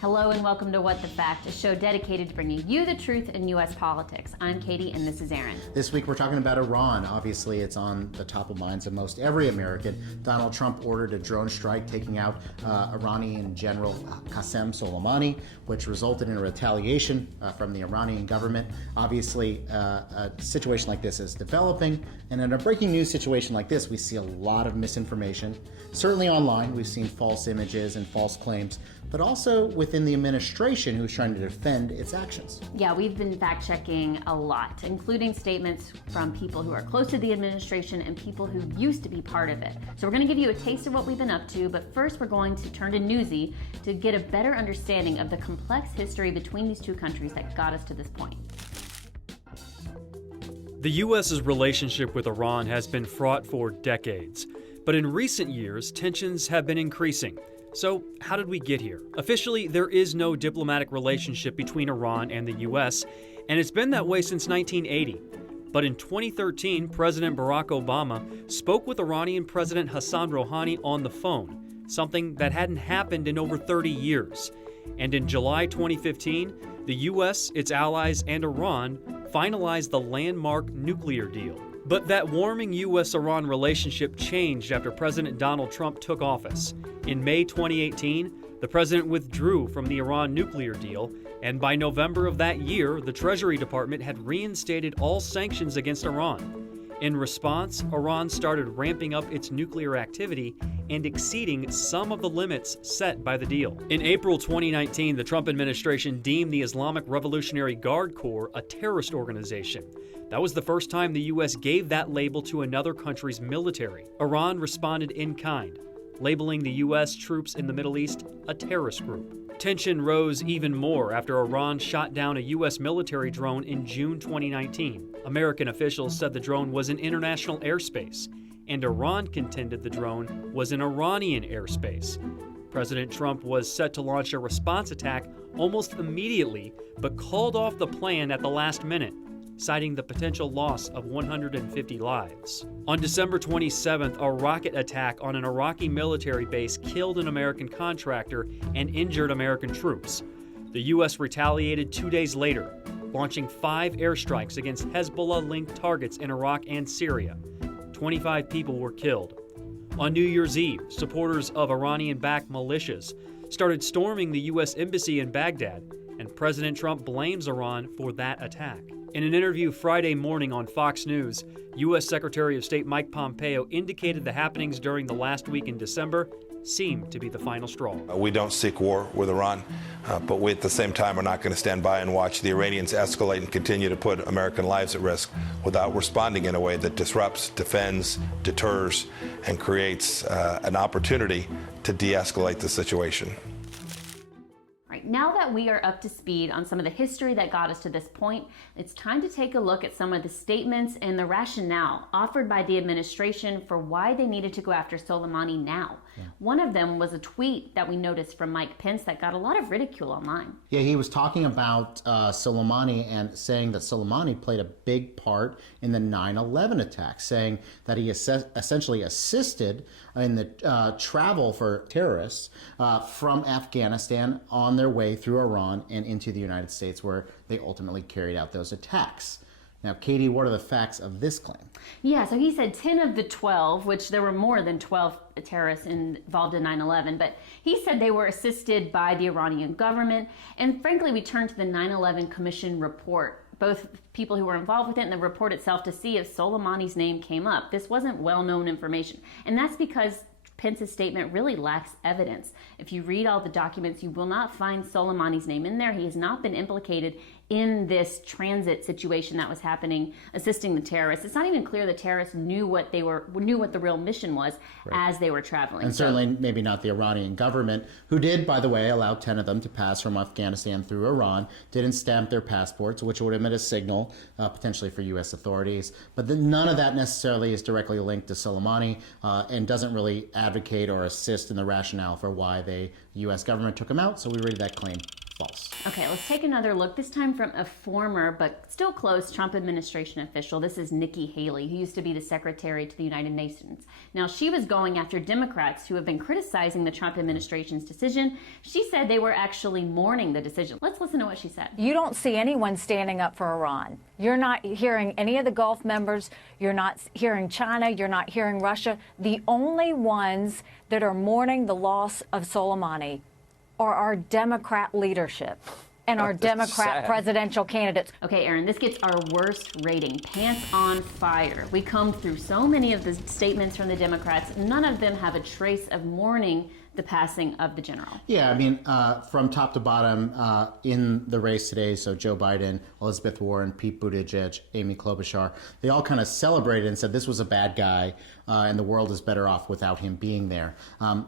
Hello and welcome to What the Fact, a show dedicated to bringing you the truth in U.S. politics. I'm Katie and this is Aaron. This week we're talking about Iran. Obviously it's on the top of minds of most every American. Donald Trump ordered a drone strike taking out Iranian General Qasem Soleimani, which resulted in a retaliation from the Iranian government. Obviously a situation like this is developing, and in a breaking news situation like this we see a lot of misinformation. Certainly online we've seen false images and false claims, but also within the administration who's trying to defend its actions. Yeah, we've been fact-checking a lot, including statements from people who are close to the administration and people who used to be part of it. So we're going to give you a taste of what we've been up to, but first we're going to turn to Newsy to get a better understanding of the complex history between these two countries that got us to this point. The U.S.'s relationship with Iran has been fraught for decades, but in recent years, tensions have been increasing. So, how did we get here? Officially, there is no diplomatic relationship between Iran and the U.S., and it's been that way since 1980. But in 2013, President Barack Obama spoke with Iranian President Hassan Rouhani on the phone, something that hadn't happened in over 30 years. And in July 2015, the U.S., its allies, and Iran finalized the landmark nuclear deal. But that warming U.S.-Iran relationship changed after President Donald Trump took office. In May 2018, the president withdrew from the Iran nuclear deal, and by November of that year, the Treasury Department had reinstated all sanctions against Iran. In response, Iran started ramping up its nuclear activity and exceeding some of the limits set by the deal. In April 2019, the Trump administration deemed the Islamic Revolutionary Guard Corps a terrorist organization. That was the first time the U.S. gave that label to another country's military. Iran responded in kind, labeling the U.S. troops in the Middle East a terrorist group. Tension rose even more after Iran shot down a U.S. military drone in June 2019. American officials said the drone was in international airspace, and Iran contended the drone was in Iranian airspace. President Trump was set to launch a response attack almost immediately, but called off the plan at the last minute, citing the potential loss of 150 lives. On December 27th, a rocket attack on an Iraqi military base killed an American contractor and injured American troops. The U.S. retaliated 2 days later, launching 5 airstrikes against Hezbollah-linked targets in Iraq and Syria. 25 people were killed. On New Year's Eve, supporters of Iranian-backed militias started storming the U.S. Embassy in Baghdad, and President Trump blames Iran for that attack. In an interview Friday morning on Fox News, U.S. Secretary of State Mike Pompeo indicated the happenings during the last week in December seemed to be the final straw. We don't seek war with Iran, but we at the same time are not going to stand by and watch the Iranians escalate and continue to put American lives at risk without responding in a way that disrupts, defends, deters, and creates an opportunity to de-escalate the situation. Now that we are up to speed on some of the history that got us to this point, it's time to take a look at some of the statements and the rationale offered by the administration for why they needed to go after Soleimani now. Yeah. One of them was a tweet that we noticed from Mike Pence that got a lot of ridicule online. Yeah, he was talking about Soleimani and saying that Soleimani played a big part in the 9/11 attack, saying that he essentially assisted in the travel for terrorists from Afghanistan on their way through Iran and into the United States, where they ultimately carried out those attacks. Now, Katie, what are the facts of this claim? Yeah, so he said 10 of the 12, which there were more than 12 terrorists involved in 9/11, but he said they were assisted by the Iranian government. And frankly, we turned to the 9/11 Commission report, both people who were involved with it and the report itself, to see if Soleimani's name came up. This wasn't well-known information, and that's because Pence's statement really lacks evidence. If you read all the documents, you will not find Soleimani's name in there. He has not been implicated in this transit situation that was happening, assisting the terrorists. It's not even clear the terrorists knew what the real mission was as they were traveling. And certainly maybe not the Iranian government, who did, by the way, allow 10 of them to pass from Afghanistan through Iran, didn't stamp their passports, which would have been a signal potentially for U.S. authorities. But none of that necessarily is directly linked to Soleimani and doesn't really advocate or assist in the rationale for why the U.S. government took him out. So we read that claim false. Okay, let's take another look, this time from a former but still close Trump administration official. This is Nikki Haley, who used to be the secretary to the United Nations. Now, she was going after Democrats who have been criticizing the Trump administration's decision. She said they were actually mourning the decision. Let's listen to what she said. You don't see anyone standing up for Iran. You're not hearing any of the Gulf members. You're not hearing China. You're not hearing Russia. The only ones that are mourning the loss of Soleimani are our Democrat leadership and our Democrat presidential candidates. Okay, Aaron, this gets our worst rating, pants on fire. We combed through so many of the statements from the Democrats. None of them have a trace of mourning the passing of the general. Yeah, I mean, from top to bottom in the race today, so Joe Biden, Elizabeth Warren, Pete Buttigieg, Amy Klobuchar, they all kind of celebrated and said this was a bad guy and the world is better off without him being there.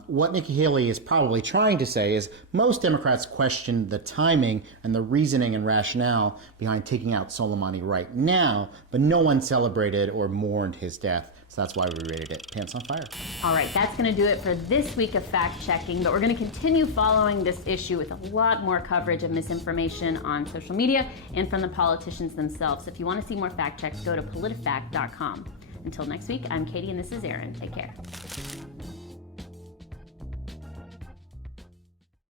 What Nikki Haley is probably trying to say is most Democrats question the timing and the reasoning and rationale behind taking out Soleimani right now, but no one celebrated or mourned his death. So that's why we rated it pants on fire. All right, that's going to do it for this week of fact checking, but we're going to continue following this issue with a lot more coverage of misinformation on social media and from the politicians themselves. So if you want to see more fact checks, go to PolitiFact.com. Until next week, I'm Katie and this is Aaron. Take care.